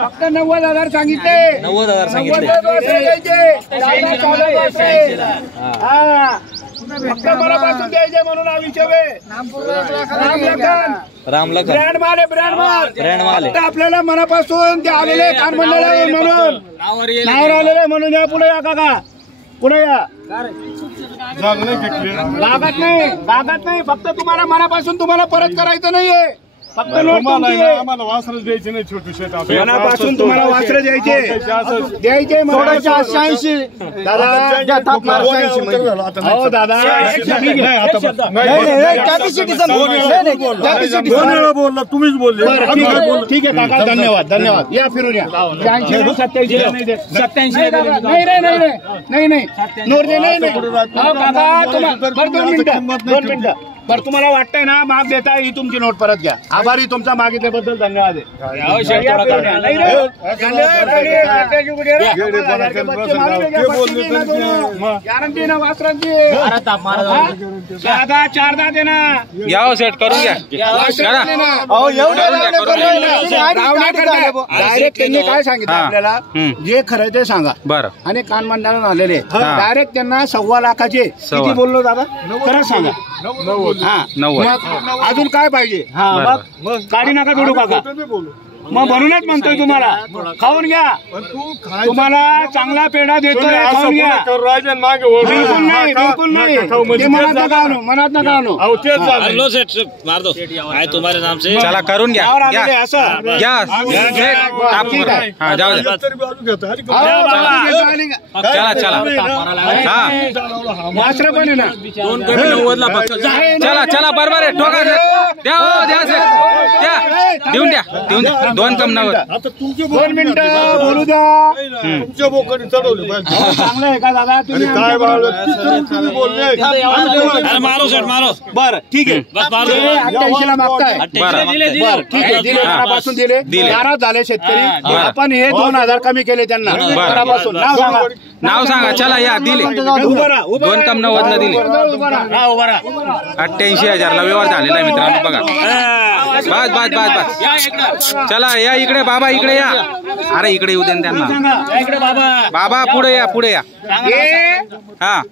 फक्त 90,000 सांगितले. 90,000 सांगितले. फक्त मनापासून द्यायचे म्हणून हा विषय. रामलखन ब्रँड माल आहे, ब्रँड माल. ब्रँड माल आहे. आपल्याला मनापासून ते आलेले कान मंडळ म्हणून नावर आलेले म्हणून या. पुढे या काका, पुढे या. लागत नाही. फक्त तुम्हाला मनापासून तुम्हाला परत करायचं नाहीये. फक्त आम्हाला वासरच द्यायचे नाही. छोटे शेत मनापासून तुम्हाला वासर द्यायचे म्हणायचे. 88 दादा. हो दादा, तुम्हीच बोलले. ठीक आहे काका, धन्यवाद. या फिरून या. 87 नाही नोट दे. नाही काका, 2 मिनिटं. बरं, तुम्हाला वाटतंय ना माग देता ही तुमची नोट परत घ्या. आभारी तुमचा मागितल्याबद्दल धन्यवाद आहे. गॅरंटी ना वासरांची. चारदा दे ना. या सेट करून घ्या. डायरेक्ट त्यांनी काय सांगितलं आपल्याला, जे खरं ते सांगा. बरं. आणि कान मंडळाला आलेले डायरेक्ट त्यांना 1.25 लाखाचे किती बोललो दादा, खरं सांगा. 90. अजून काय पाहिजे. मग गाडी नका जोडू काका. मग म्हणूनच म्हणतोय तुम्हाला खाऊन घ्या. तुम्हाला चांगला पेढा देतोय, खाऊन घ्या. बिलकुल नाही. ते मनात नका आणू. चला करून घ्या. असं घ्या. चला. वासर पण आहे ना. चला बरोबर आहे. ठोका द्या. देऊन द्या. 2 कम 90. आता तुमचे 2 मिनिटं बोलू द्या. तुमच्या बोकडे चढवले पाहिजे. चांगलं आहे का दादा, तुम्ही काय तुम्ही बोलले. मारो. बरं ठीक आहे. 88 ला मागताय. बरं ठीक आहे. दिले मनापासून दिले. नाराज झाले शेतकरी. आपण हे 2,000 कमी केले त्यांना मनापासून. नाव सांगा. चला या. दिले 2 कम 90 ला दिले. 88,000 ला व्यवहार झालेला आहे मित्रांनो. बघा बस. चला या इकडे बाबा, इकडे या. अरे इकडे येऊ दे त्यांना. बाबा पुढे या. हा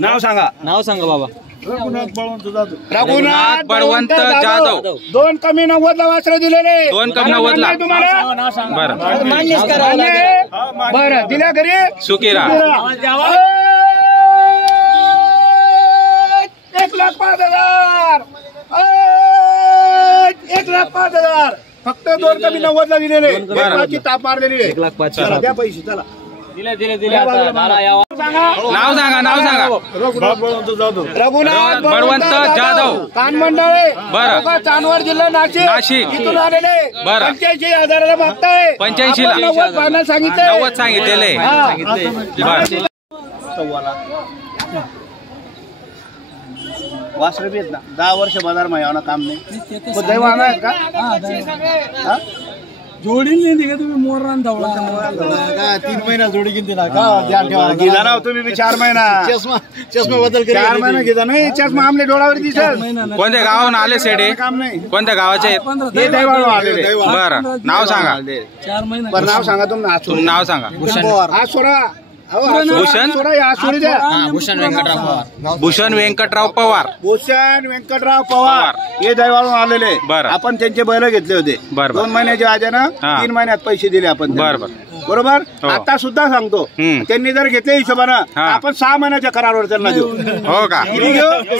नाव सांगा बाबा. रघुनाथ बळवंत जाधव. 2 कमी 90 ला वासर दिलेले. 2 कम 90 ला. बरं दिल्या घरी. सुकेरा 1,05,000. 1,05,000. फक्त 2 कमी 90 ला दिलेले. ताप मारलेली आहे. 1,05,000. द्या पैसे. चला दिले. नाव सांगा. रघुनाथ बळवंत जाधव. कान मंडळे. बरं. चांदवड जिल्हा नाशिक. इथून आलेले. बरं. 85,000 मागताय. 85 ला. 90 सांगितले. 90 सांगितलेले. वासरे बी आहेत ना. 10 वर्ष बाजार महिना काम नाही. दैव आणणार का जोडी नाही का तुम्ही. मोरान धावला 3 महिना जोडी किती गेला ना तुम्ही. 4 महिना चष्मा बदल 4 महिना घेता नाही. चष्मा आमले डोळ्यावर दिसेल. कोणत्या गावाहून आले सेडे. काम नाही. कोणत्या गावाचे आहेत. बरं. नाव सांगा. 4 महिना. बरं नाव सांगा. तुम नाव सांगा. भूषण व्यंकटराव पवार. हे दैवाळून आलेले. बरं. आपण त्यांचे बैल घेतले होते. 2 महिन्याच्या आजानं 3 महिन्यात पैसे दिले आपण. बरोबर. आता सुद्धा सांगतो, त्यांनी जर घेतले हिशोबानं आपण 6 महिन्याच्या करारावर त्यांना देऊ. हो का.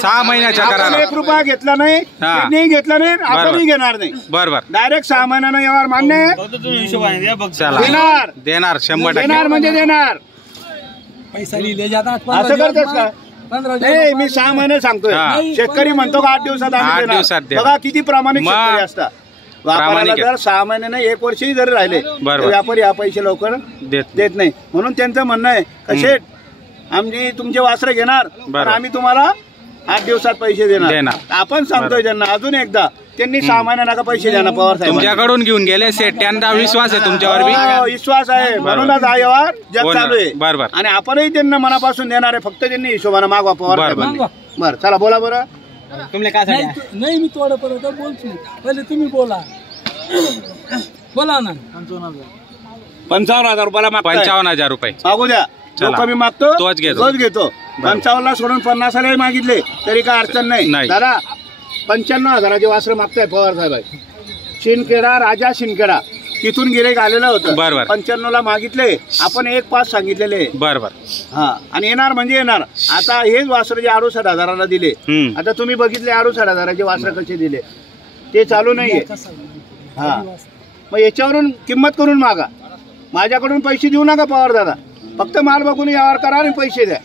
6 महिन्याच्या करारावर. 1 रुपया घेतला नाही. त्यांनी घेतला नाही. आपणही घेणार नाही. बरोबर. डायरेक्ट 6 महिन्यानं व्यवहार मान्य. देणार 100%. देणार म्हणजे देणार. पैसा लिहिले जातात. असं करतेस का. नाही मी 6 महिने सांगतोय. शेतकरी म्हणतो का 8 दिवसात आम्ही देणार. बघा किती प्रामाणिक शेतकरी असतात. व्यापाऱ्याला जर 6 महिने नाही 1 वर्षही जरी राहिले तर व्यापारी हा पैसे लवकर देत नाही. म्हणून त्यांचं म्हणणं आहे कसे आम्ही तुमचे वासरे घेणार पण आम्ही तुम्हाला 8 दिवसात पैसे देणार. आपण सांगतोय त्यांना अजून एकदा. त्यांनी 6 महिन्या नका पैसे द्या ना. पवार साहेब तुमच्याकडून घेऊन गेले सेट. त्यांचा विश्वास आहे तुमच्यावर. विश्वास आहे म्हणूनच हा व्यवहार जग चालू आहे. बरोबर. आणि आपणही त्यांना मनापासून देणार आहे. फक्त त्यांनी हिशोबाने मागवा पवार साहेब. बरं चला बोला. बरं तुम्ही काय नाही मी थोडं परत बोलतो. पहिले तुम्ही बोला. बोला ना 55,000 रुपयाला मागताय. 55,000 रुपये मागू द्या. जो चला. कमी मागतो तोच घेतो. 55ला सोडून 50ला मागितले तरी काय अडचण नाही. नाही. दादा 95,000चे वासर मागताय पवार साहेब. शिंदखेडा राजा शिंदखेडा तिथून गिरेक आलेलं होतं. बरोबर. 95ला मागितले आपण 1,5 सांगितलेले. बरोबर. हा आणि येणार म्हणजे येणार. आता हेच वासर जे 68,000ला दिले, आता तुम्ही बघितले 68,000चे वासर कसे दिले ते चालू नाहीये. हा मग याच्यावरून किंमत करून मागा. माझ्याकडून पैसे देऊ नका पवार दादा. फक्त माल बघून व्यवहार करा आणि पैसे द्या.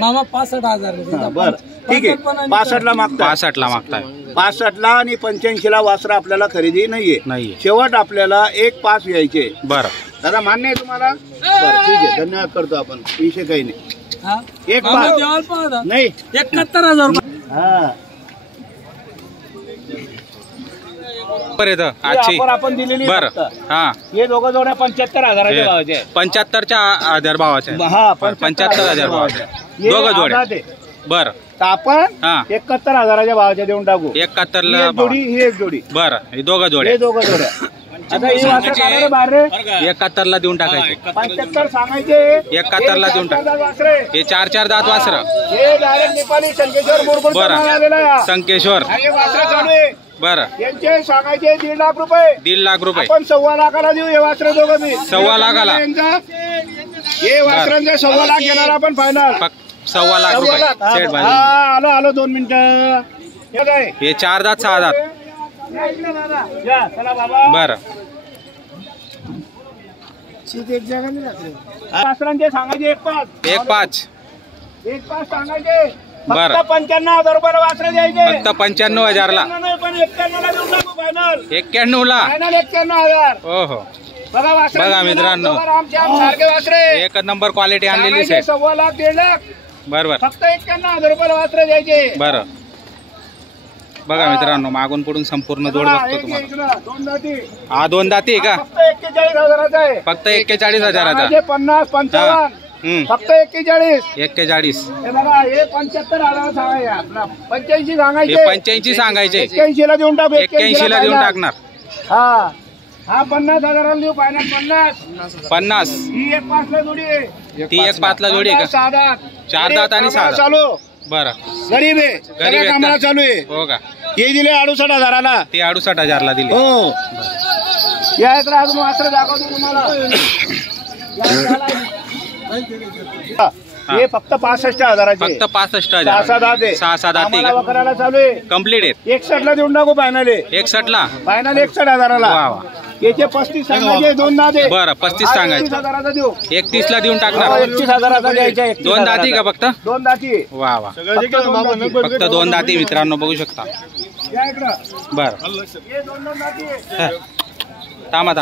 मामा 65,000 बरं ठीक आहे. 65ला मागताय. 65ला मागताय. 65ला आणि 85ला वासर आपल्याला खरेदी नाहीये. शेवट आपल्याला 1,5 यायचे. बरं दादा मान्य आहे तुम्हाला? बरं ठीक आहे. धन्यवाद करतो आपण. विषय काही नाही. 1,5 नाही 71,000 रुपये. हा आजची ऑफर आपण दिलेली आहे बरं. फक्त. हा हे दोघं जोड्या 75,000च्या भावाचे आहे. 75,000 भावाचे हा 75,000 भावाचे हे दोघं जोड्या. आझाद आहे. बरं तर आपण हा 71,000च्या भावाच्या देऊन टाकू. 71ला ही एक जोडी ही एक जोडी. बरं हे दोघं जोड्या. हे दोघं जोड्या. आता ही वासरं काढा रे बाहेर रे. 71ला देऊन टाकायचे. 75 सांगायचे. 71ला देऊन टाक. वासरे हे 4 दात वासर. हे डायरेक्ट नेपाली संकेश्वर मुरगुडचा बरं. माल आलेला आहे. संकेश्वर. आणि वासरं चालू आहे. बरं यांचे सांगायचे 1.5 लाख रुपये. 1.5 लाख रुपये. आपण 1.25 लाखाला देऊ हे वासरं दोघं बी. 1.25 लाखाला. हे वासरांचे 1.25 लाख घेणार आपण फायनल. 1.25 लाख रुपये. सेठ भाई आलो 2 मिनिटं. हे काय हे 4 दात 6 दात. या, चला बाबा. बरं वासरांचे सांगायचे 1.5 1.5 सांगायचे. बरं. फक्त 95,000 रुपयाला वासरं द्यायचे. फक्त 95,000ला. पण 91ला देऊन टाकू फायनल. 91ला. फायनल 91,000. हो हो बघा वासरं. बघा मित्रांनो. सारखे वासरे. एक नंबर क्वालिटी आणलेली सांगायचे सेट. 1.25 लाख 1.5 लाख. बरोबर. फक्त 91,000 रुपयाला वासरं द्यायचे. बरं बघा मित्रांनो मागून पुढून संपूर्ण जोड बघतो तुम्हाला. 2 दाती. हा 2 दाती आहे का? फक्त 41,000चा आहे. फक्त 41,000चा. सांगायचे 50 55. फक्त 41. 41. हे बघा हे 75,000 सांगायचे. आपला 85 हे सांगायचे. 85 सांगायचे. 81ला देऊन टाकू. 81ला देऊन टाकणार. हा हा 50,000ला देऊ फायनल. 50. ही 1.5ला जोडी आहे. ती 1.5ला जोडी आहे का? 6 दात. 4 दात आणि 6 दात. चालू. बरं गरीब आहे. गरीब सगळ्या आहेत कामाला का? चालू आहे. हो का? हे दिले 68,000ला. ते 68,000ला दिले. हो या इकडे अजून वासरं दाखवतो तुम्हाला. हे फक्त 65,000चे. फक्त 65,000. 6 दात आहे. 6 दात आम्हाला वकराला चालू आहे. कम्प्लीट आहेत. 61ला देऊन टाकू फायनल. 61ला. फायनल 61,000ला. वा वा. याचे 35 सांगायचे. 2 दात आहे. बरं 35 सांगायचे. 31,000चा देऊ. 31ला देऊन टाकणार. 31,000चा द्यायचा. 2 दाती का फक्त? 2 दाती. वा वा. फक्त फक्त 2 दाती मित्रांनो बघू शकता. या इकडं. बरं हे 2 दाती आहे. हं. थांबा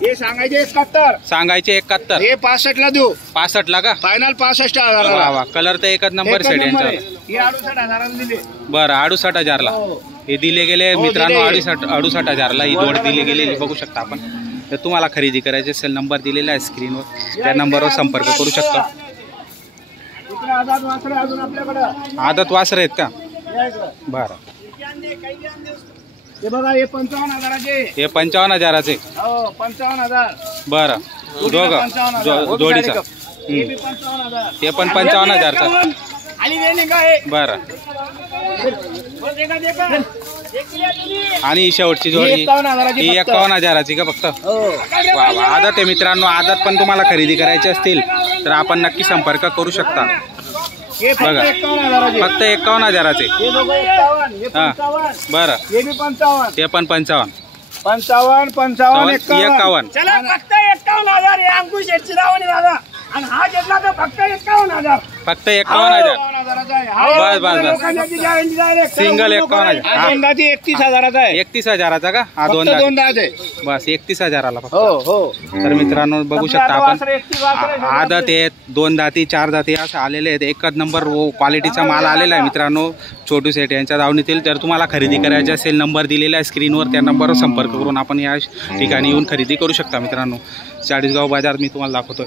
हे सांगायचे 71. सांगायचे 71. हे 65ला देऊ. 65ला का? फायनल वा 65,000ला. वा. कलर तर एकच नंबर सेट यांचा. हे 68,000ला दिले. बरं 68,000ला हे दिले गेले मित्रांनो. 68,000ला ही जोड दिली गेलेली बघू शकता आपण. तर तुम्हाला खरेदी करायची असेल नंबर दिलेला आहे स्क्रीनवर. त्या नंबरवर संपर्क करू शकता. इकडे आझाद वासरे अजून आपल्याकडं. आदत वासर आहेत का? या इकडं. बरं हे बघा हे 55,000चे. हे 55,000चे. हो 55,000. बरं दोघं 55,000. जोडीचा. हे बी 55,000. ते पण 55,000चा. आणि हे निघा हे. बरं बस एका देखा. आणि ही शेवटची ही जोडी 51,000ची ही फक्त. 51,000ची का फक्त? हो वा वा. आदत आहे मित्रांनो. आदत पण तुम्हाला खरेदी करायची असतील तर आपण नक्की संपर्क करू शकता. हे फक्त बघा. 51,000चे. फक्त 51,000चे. हे दोघं 51. हे हा. 55. बरं हे बी 55. ते पण 55. 55 55 51. चला फक्त 51,000. हे अंकुश याची दावणी दादा. आणि हा घेतला तर फक्त 51,000. फक्त 51,000. बस, बस. बस सिंगल 51,000. हा. 31,000चा आहे. 31,000चा का? हा फक्त 2 2 दात. दात आहे. बस 31,000ला फक्त. हो हो तर मित्रांनो बघू शकता आपण. वासरे 31 वासरे. आदत आहेत 2 दाती 4 दाती असं आलेले आहेत. एकच नंबर क्वालिटीचा माल आलेला आहे मित्रांनो छोटू सेठ यांच्या दावणीतील. तर तुम्हाला खरेदी करायची असेल नंबर दिलेला आहे स्क्रीनवर. त्या नंबरवर संपर्क करून आपण या ठिकाणी येऊन खरेदी करू शकता मित्रांनो. चाळीसगाव बाजार मी तुम्हाला दाखवतोय.